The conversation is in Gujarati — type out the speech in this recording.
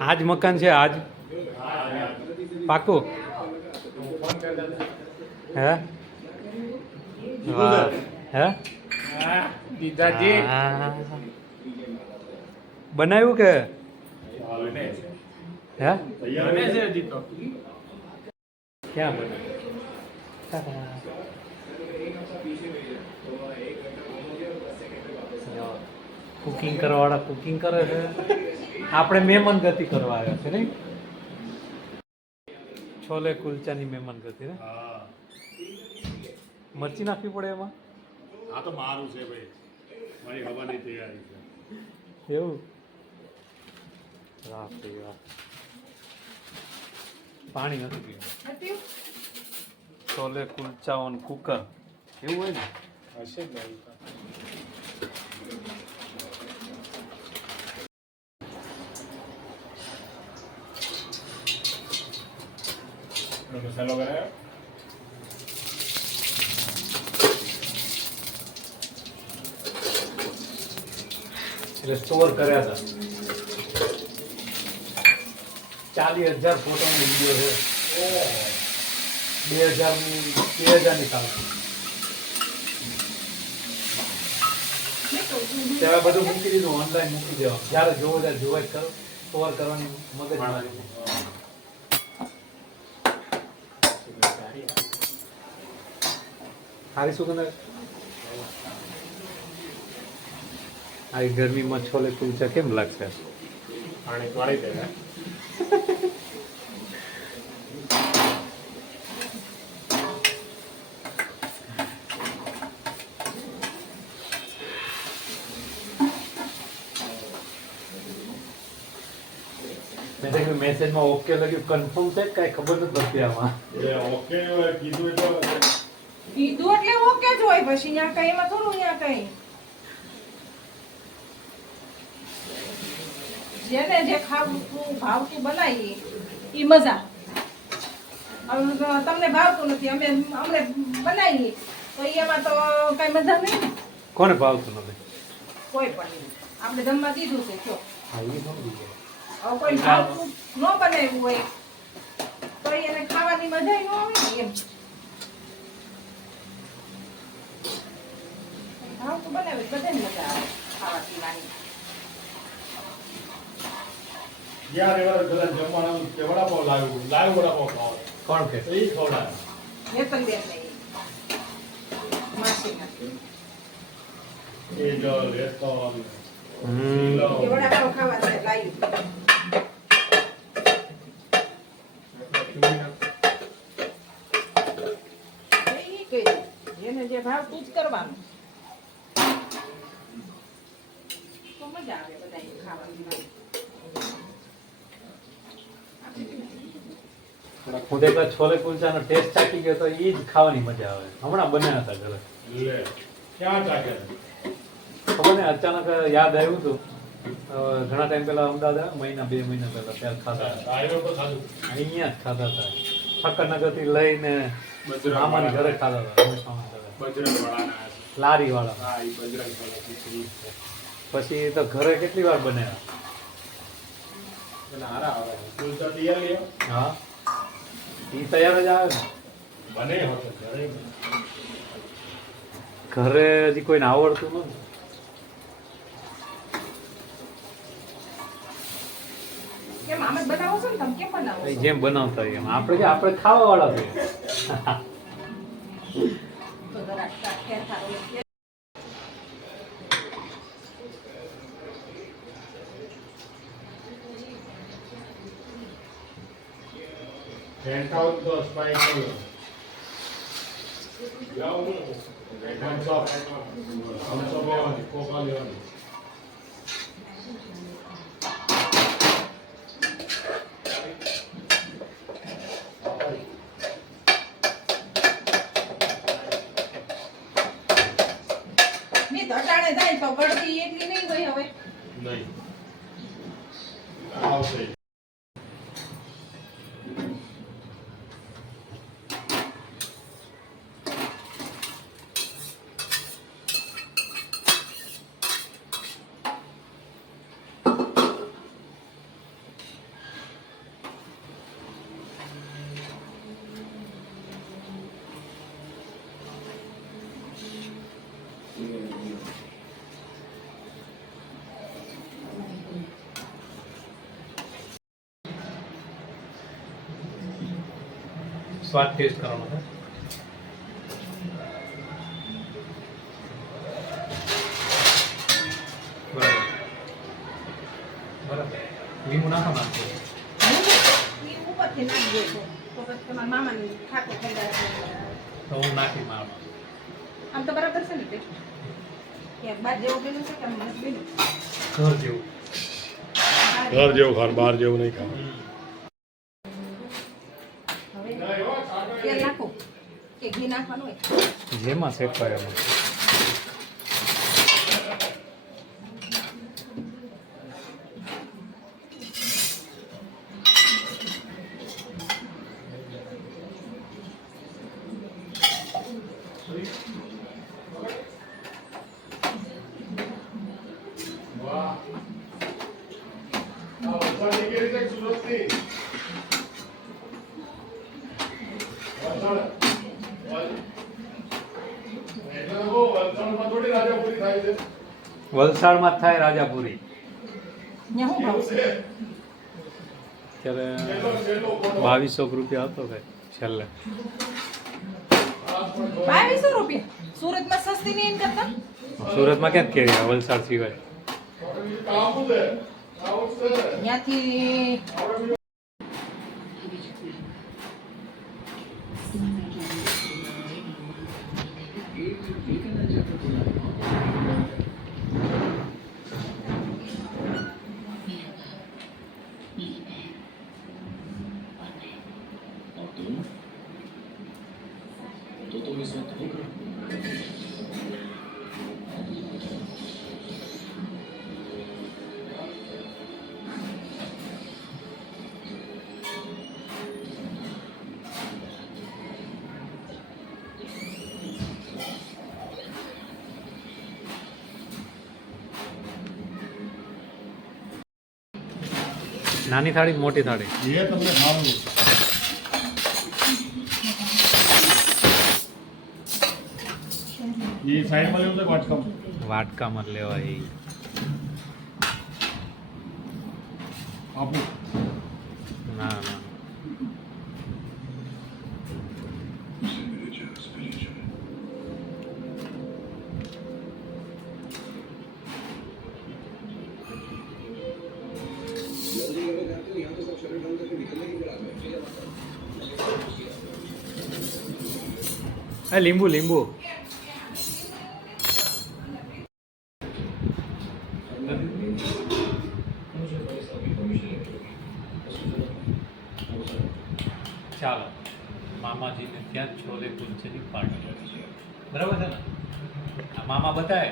આજ મકાન છે આજ પાકું હે વાહ. હે દીદાજી બનાવ્યું કે હે બને છે હજી તો. ક્યાં બનાવ્યું કુકિંગ કરવાવાળા કુકિંગ કરે છે આપણે મહેમાન ગતિ કરવા આવ્યા છે નહીં છોલે કુલચાની મહેમાન ગતિ ને હા મરચી નાખવી પડે એમાં આ તો મારું છે ભાઈ મારી હવાની તૈયારી છે એવું વાહ ભાઈ વાહ પાણી નથી પીવું છોલે કુલચા ઓન કુકર એવું હોય ને હશે જ ભાઈ મસાલો કરાયો એટલે સ્ટોર કર્યા હતા 40,000 ફોટોનો વિડીયો છે 2000ની સાલ ત્યારે બધું મૂકી દીધું ઓનલાઈન મૂકી દેવા જ્યારે જોવો ત્યારે જોવા જ કરો સ્ટોર કરવાની મગજ મારી સારી સુગંધ આવી ગરમીમાં છોલે કુલચા કેમ લાગશે પાણી વાળી દે મેસેજમાં ઓકે લખ્યું કન્ફર્મ છે કઈ ખબર નથી પડતી આમાં ઓકે કીધું એટલે કીધું એટલે ઓકે જ હોય પછી ત્યાં કઈ એમાં થોડું ત્યાં કઈ જેને જે ખાવું ભાવતું બનાવીએ એ મજા હવે તમને ભાવતું નથી અમે અમને બનાવીએ તો એમાં તો કઈ મજા નહીં ને કોને ભાવતું નથી કોઈ પણ નહીં. આપણે જમવા દીધું છે જો હા એ સમજી ગયા હવે કોઈ ભાવતું ન બનાવ્યું હોય તો એને ખાવાની મજા ન આવે ને એમ ભાવતું બનાવ્યું બધાને મજા આવે ખાવા પીવાની યાર એવા બધા જમવાનું કે વડાપાવ લાવ્યું વડાપાવ ખાવા કોણ કે તો એ ખવડાવે વેતન બેન નહીં માસી એ જો લેતો હમ એ વડાપાવ ખાવા છે લાવી એ કહ્યું જેને જે ભાવતું જ કરવાનું તો મજા આવે બધાને ખાવાની હું તો એકવાર છોલે કુલચાનો ટેસ્ટ ચાખી ગયો તો એ જ ખાવાની મજા આવે હમણાં બનાવ્યા હતા ઘરે લે ક્યાં ચાકે ખબર ને અચાનક યાદ આવ્યું હતું ઘણા ટાઈમ પહેલા અમદાવાદ આવ્યા, મહિના 2 મહિના પહેલા ત્યારે ખાધા હતા હાઈવે પર ખાધું અહીંયા જ ખાધા હતા ઠક્કરનગરથી લઈને બજરંગ મામાની ઘરે ખાધા હતા રમેશ મામાના ઘરે. બજરંગ વાળાના લારી વાળા હા એ બજરંગ વાળા ખીચડી પછી તો ઘરે કેટલી વાર બનાવ્યા એટલે હારા આવે કુલચા તૈયાર લ્યો હા એ તૈયાર જ આવે ને બને હોતે ઘરે ઘરે હજી કોઈને આવડતું નથી કેમ આમ જ બનાવો છો ને તમે કેમ બનાવો એ છો? જેમ બનાવતા હોય એમ આપણે ખાવા વાળા છીએ તો જરાક ફેરફાર હોય છે. ટેન્ટ આઉટ તો સ્પાઈક કર્યો લાવ હું થમ્સ અપ લેવાની કોકા લેવાની ની ધટાણે જાય તો ગળતી એટલી નહીં હોય હવે નહીં આવશે સ્વાદ ટેસ્ટ કરવાનો છે. બરાબર બરાબર. લીંબુ નાખો નાખો. એ ઉપરથી નાખી દેજો તો પછી તમારા મામાને ખાટો થઈ જાય. તો હું નાખી મારું. આમ તો બરાબર છે ને ટેસ્ટ? ક્યાંક બાર જેવું બન્યું છે કે આમ મસ્ત બન્યું? ઘર જેવું. ઘર જેવું ખાવાનું, બહાર જેવું નહીં ખાવાનું. હવે તેલ નાખો કે ઘી નાખવાનું હોય? જેમાં શેકવાય એમાં. વાહ. આ વલસાડની કેરી છે કે સુરતની? વલસાડ. એટલે તો વલસાડમાં થોડી રાજાપુરી થાય છે. વલસાડમાં જ થાય રાજાપુરી. ત્યાં શું ભાવ છે? ત્યારે છેલ્લો ફોટો. 2200 રૂપિયા હતો ભાઈ છેલ્લે. 2200 રૂપિયા? સુરતમાં સસ્તી નહીં એમ કરતા? સુરતમાં ક્યાં કેરી આવે વલસાડ સિવાય? કામ છે. આવું છે. ત્યાંથી तो तुम इस वक्त होगा નાની થાળી કે મોટી થાળી? એ તમને ખાવાનું. એ સાઈડમાં લેવું છે વાટકામ. વાટકામાં જ લેવાય. આપું. ના ના. લીંબુ લીંબુ. ચાલો મામાજીને ત્યાં છોલે કુલચેની પાર્ટી. બરાબર છે ને? આ મામા બતાવે